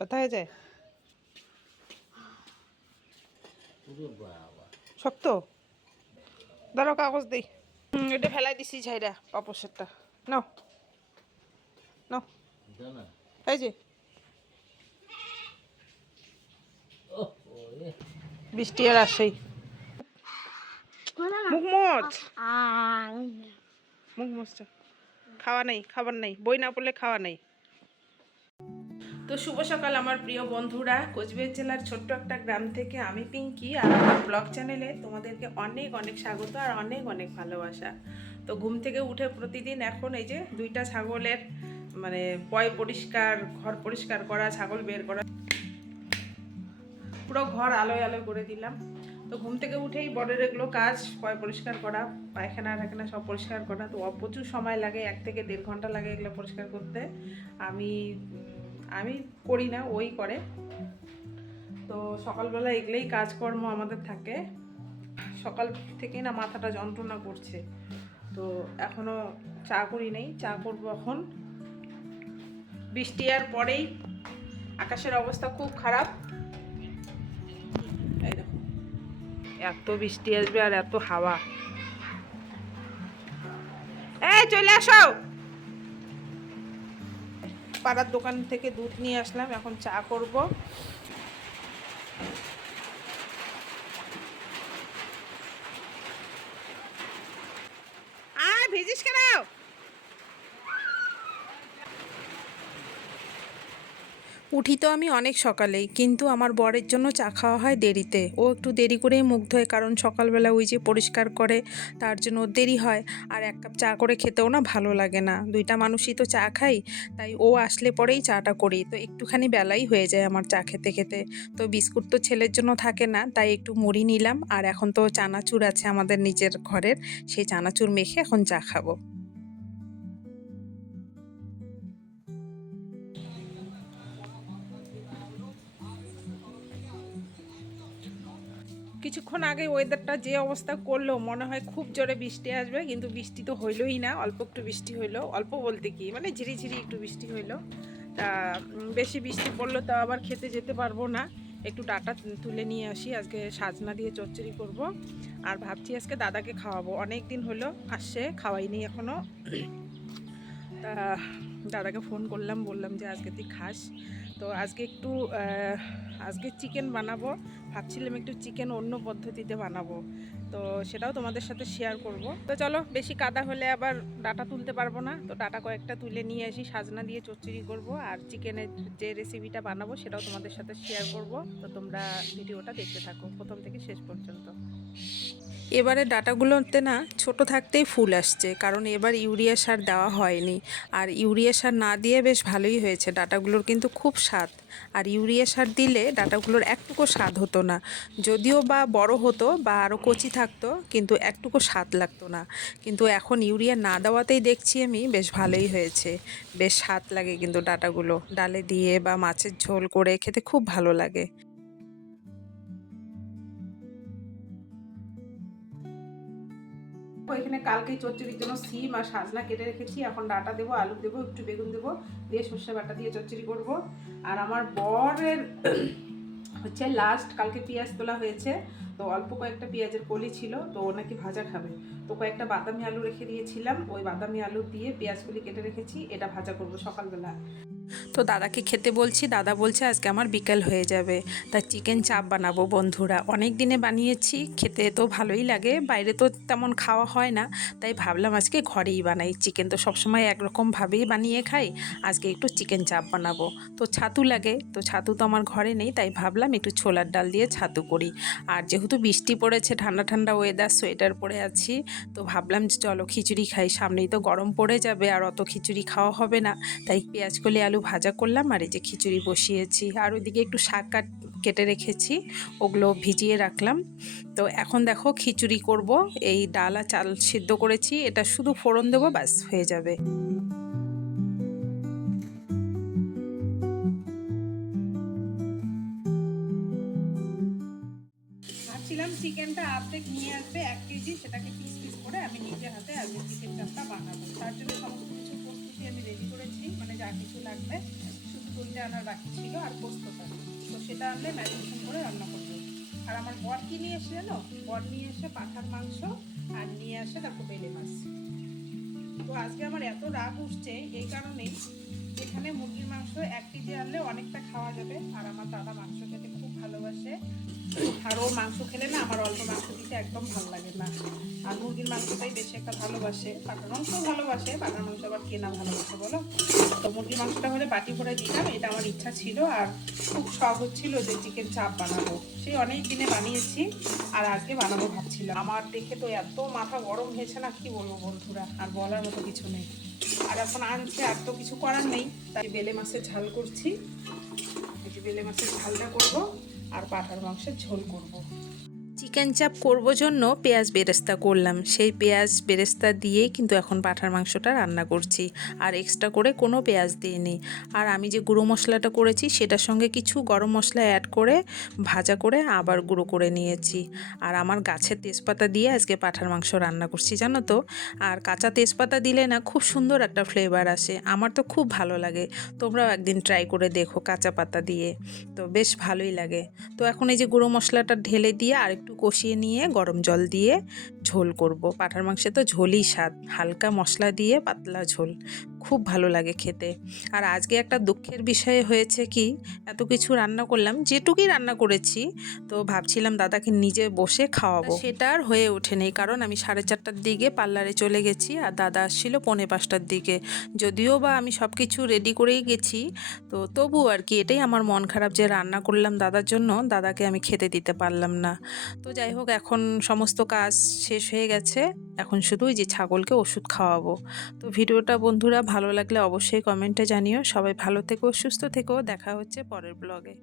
ব্যথা হয়ে যায় শক্ত। ধরো কাগজ দিই। এটা ফেলাই দিছি ঝাইরা পাপসেরটা নাও। নাও। এই যে। বৃষ্টি আর আসেই। মুখ মোচ। খাওয়া নেই, খাবার নেই। বই না পড়লে খাওয়া নেই। তো শুভ সকাল আমার প্রিয় বন্ধুরা। কোচবিহার জেলার ছোট্ট একটা গ্রাম থেকে আমি পিঙ্কি আর আমার ব্লগ চ্যানেলে তোমাদেরকে অনেক অনেক স্বাগত আর অনেক অনেক ভালোবাসা। তো ঘুম থেকে উঠে প্রতিদিন এখন এই যে দুইটা ছাগলের মানে পয় পরিষ্কার, ঘর পরিষ্কার করা, ছাগল বের করা, পুরো ঘর আলোয় আলোয় করে দিলাম। তো ঘুম থেকে উঠেই বড়ের এগুলো কাজ, পয় পরিষ্কার করা, পায়খানা টায়খানা সব পরিষ্কার করা। তো প্রচুর সময় লাগে, এক থেকে দেড় ঘণ্টা লাগে এগুলো পরিষ্কার করতে। আমি আমি করি না, ওই করে। তো সকালবেলা এগুলোই কাজকর্ম আমাদের থাকে। সকাল থেকে না মাথাটা যন্ত্রণা করছে। তো এখনও চা করি নেই, চা করব এখন। বৃষ্টি আর পরেই। আকাশের অবস্থা খুব খারাপ। এত বৃষ্টি আসবে আর এত হাওয়া। এই চলে আসো! পাড়ার দোকান থেকে দুধ নিয়ে আসলাম এখন চা করব। আয় ভিজিস কেন? উঠি তো আমি অনেক সকালেই, কিন্তু আমার বরের জন্য চা খাওয়া হয় দেরিতে। ও একটু দেরি করেই মুখ ধোয়, কারণ সকালবেলা ওই যে পরিষ্কার করে, তার জন্য ওর দেরি হয়। আর এক কাপ চা করে খেতেও না ভালো লাগে না। দুইটা মানুষই তো চা খাই, তাই ও আসলে পরেই চাটা করি। তো একটুখানি বেলাই হয়ে যায় আমার চা খেতে খেতে। তো বিস্কুট তো ছেলের জন্য থাকে না, তাই একটু মুড়ি নিলাম। আর এখন তো চানাচুর আছে আমাদের নিজের ঘরের, সেই চানাচুর মেখে এখন চা খাব। কিছুক্ষণ আগে ওয়েদারটা যে অবস্থা করল, মনে হয় খুব জোরে বৃষ্টি আসবে, কিন্তু বৃষ্টি তো হইলোই না, অল্প একটু বৃষ্টি হইল, অল্প বলতে কি মানে ঝিরিঝিরি একটু বৃষ্টি হইল। তা বেশি বৃষ্টি পড়ল তা আবার খেতে যেতে পারব না। একটু ডাটা তুলে নিয়ে আসি, আজকে সাজনা দিয়ে চচ্চড়ি করব। আর ভাবছি আজকে দাদাকে খাওয়াবো অনেক দিন হলো, আসছে, খাওয়াইনি এখনও তা দাদাকে ফোন করলাম, বললাম যে আজকে তুই খাস। তো আজকে একটু আজকে চিকেন বানাবো। ভাবছিলাম একটু চিকেন অন্য পদ্ধতিতে বানাবো। তো সেটাও তোমাদের সাথে শেয়ার করব। তো চলো, বেশি কাদা হলে আবার ডাটা তুলতে পারব না। তো ডাটা কয়েকটা তুলে নিয়ে আসি, সাজনা দিয়ে চচ্চড়ি করব। আর চিকেনের যে রেসিপিটা বানাবো, সেটাও তোমাদের সাথে শেয়ার করব। তো তোমরা ভিডিওটা দেখতে থাকো, প্রথম থেকে শেষ পর্যন্ত। এবারে ডাটাগুলোতে না, ছোট থাকতেই ফুল আসছে। কারণ এবার ইউরিয়া সার দেওয়া হয়নি। আর ইউরিয়া সার না দিয়ে বেশ ভালোই হয়েছে। ডাটাগুলোর কিন্তু খুব স্বাদ। আর ইউরিয়া সার দিলে ডাটাগুলোর একটুকু স্বাদ হতো না। যদিও বা বড় হতো বা আরও কচি থাকতো, কিন্তু একটুকু স্বাদ লাগতো না। কিন্তু এখন ইউরিয়া না দেওয়াতেই দেখছি আমি বেশ ভালোই হয়েছে। বেশ স্বাদ লাগে কিন্তু ডাটাগুলো। ডালে দিয়ে বা মাছের ঝোল করে খেতে খুব ভালো লাগে। এখানে কালকেই চচ্চড়ির জন্য সিম আর সাজনা কেটে রেখেছি। এখন ডাটা দেবো, আলু দেবো, একটু বেগুন দেবো, দিয়ে সর্ষে বাটা দিয়ে চচ্চড়ি করব। আর আমার বরের হচ্ছে লাস্ট কালকে পেঁয়াজ তোলা হয়েছে। তো অল্প কয়েকটা পেঁয়াজের কলি ছিল, তো ও নাকি ভাজা খাবে। তো কয়েকটা বাদামি আলু রেখে দিয়েছিলাম, ওই বাদামি আলু দিয়ে পেঁয়াজগুলি কেটে রেখেছি, এটা ভাজা করব সকালবেলা। তো দাদাকে খেতে বলছি, দাদা বলছে আজকে আমার বিকেল হয়ে যাবে তাই চিকেন চাপ বানাবো বন্ধুরা। অনেক দিনে বানিয়েছি, খেতে তো ভালোই লাগে, বাইরে তো তেমন খাওয়া হয় না, তাই ভাবলাম আজকে ঘরেই বানাই। চিকেন তো সবসময় একরকমভাবেই বানিয়ে খাই, আজকে একটু চিকেন চাপ বানাবো। তো ছাতু লাগে, তো ছাতু তো আমার ঘরে নেই, তাই ভাবলাম একটু ছোলার ডাল দিয়ে ছাতু করি। আর যেহেতু বৃষ্টি পড়েছে, ঠান্ডা ঠান্ডা ওয়েদার সোয়েটার পরে আছি, তো ভাবলাম যে চলো খিচুড়ি খাই। সামনেই তো গরম পড়ে যাবে আর অত খিচুড়ি খাওয়া হবে না। তাই পেঁয়াজ, কলি, আলু ভাজা করলাম আর এই যে খিচুড়ি বসিয়েছি। আর ওইদিকে একটু শাক কাট কেটে রেখেছি, ওগুলো ভিজিয়ে রাখলাম। তো এখন দেখো খিচুড়ি করব। এই ডাল আর চাল সিদ্ধ করেছি, এটা শুধু ফোড়ন দেবো, ব্যাস, হয়ে যাবে। ভাবছিলাম চিকেনটা অর্ধেক নিয়ে আসবে এক কেজি, সেটাকে পিস পিস করে আমি নিজে হাতে আজকে চিকেন চাপটা বানাবো। তার জন্য সমস্ত কিছু প্রস্তুতি আমি রেডি করেছি মানে যা কিছু লাগবে, শুধু সলতে আনার বাকি ছিল আর পোস্তটা। তো সেটা আনলে ম্যারিনেশন করে রান্না করব। আর আমার বর কি নিয়ে এসে জানো? বর নিয়ে এসে পাঠার মাংস আর নিয়ে আসে তারপর বেলে মাছ। তো আজকে আমার এত রাগ উঠছে এই কারণেই এখানে মুরগির মাংস এক কেজি আনলে অনেকটা খাওয়া যাবে আর আমার দাদা মাংস ভালোবাসে আর ও মাংস খেলে না আমার অল্প মাংস দিতে একদম ভালো লাগে না। আর মুরগির মাংসটাই বেশি একটা ভালোবাসে। পাটার মাংসও ভালোবাসে, পাটার মাংস আবার কে না ভালোবাসে বলো? তো মুরগির মাংসটা হলে বাটি করে দিতাম এটা আমার ইচ্ছা ছিল আর খুব শখ হচ্ছিল যে চিকেন চাপ বানাবো। সেই অনেক দিনে বানিয়েছি আর আজকে বানাবো ভাবছিলাম। আমার দেখে তো এত মাথা গরম হয়েছে না, কি বলব বন্ধুরা? আর বলার মতো কিছু নেই। আর এখন আনছে, আর তো কিছু করার নেই। তাই বেলে মাছের ঝাল করছি। বেলে মাছের ঝালটা করব। আর পাঠার মাংসের ঝোল করব। চিকেন চাপ করব জন্য পেঁয়াজ বেরেস্তা করলাম। সেই পেঁয়াজ বেরেস্তা দিয়েই কিন্তু এখন পাঠার মাংসটা রান্না করছি। আর এক্সট্রা করে কোনো পেঁয়াজ দিইনি। আর আমি যে গুঁড়ো মশলাটা করেছি, সেটার সঙ্গে কিছু গরম মশলা অ্যাড করে, ভাজা করে আবার গুঁড়ো করে নিয়েছি। আর আমার গাছের তেজপাতা দিয়ে আজকে পাঠার মাংস রান্না করছি, জানো তো? আর কাঁচা তেজপাতা দিলে না খুব সুন্দর একটা ফ্লেভার আসে। আমার তো খুব ভালো লাগে। তোমরাও একদিন ট্রাই করে দেখো কাঁচা পাতা দিয়ে। তো বেশ ভালোই লাগে। তো এখন এই যে গুঁড়ো মশলাটা ঢেলে দিয়ে আর একটু কষিয়ে নিয়ে গরম জল দিয়ে ঝোল করব। পাঠার মাংসে তো ঝোলই স্বাদ। হালকা মশলা দিয়ে পাতলা ঝোল। খুব ভালো লাগে খেতে। আর আজকে একটা দুঃখের বিষয় হয়েছে কি, এত কিছু রান্না করলাম, যেটুকুই রান্না করেছি, তো ভাবছিলাম দাদাকে নিজে বসে খাওয়াবো। সেটা আর হয়ে ওঠেনি, কারণ আমি সাড়ে চারটার দিকে পার্লারে চলে গেছি, আর দাদা আসছিল পৌনে পাঁচটার দিকে। যদিও বা আমি সব কিছু রেডি করেই গেছি, তো তবু আর কি, এটাই আমার মন খারাপ যে রান্না করলাম দাদার জন্য, দাদাকে আমি খেতে দিতে পারলাম না। তো যাই হোক, এখন সমস্ত কাজ শেষ হয়ে গেছে, এখন শুধু যে ছাগলকে ওষুধ খাওয়াবো। তো ভিডিওটা বন্ধুরা ভালো লাগলে অবশ্যই কমেন্টে জানিও। সবাই ভালো থেকো সুস্থ থেকো। দেখা হচ্ছে পরের ব্লগে।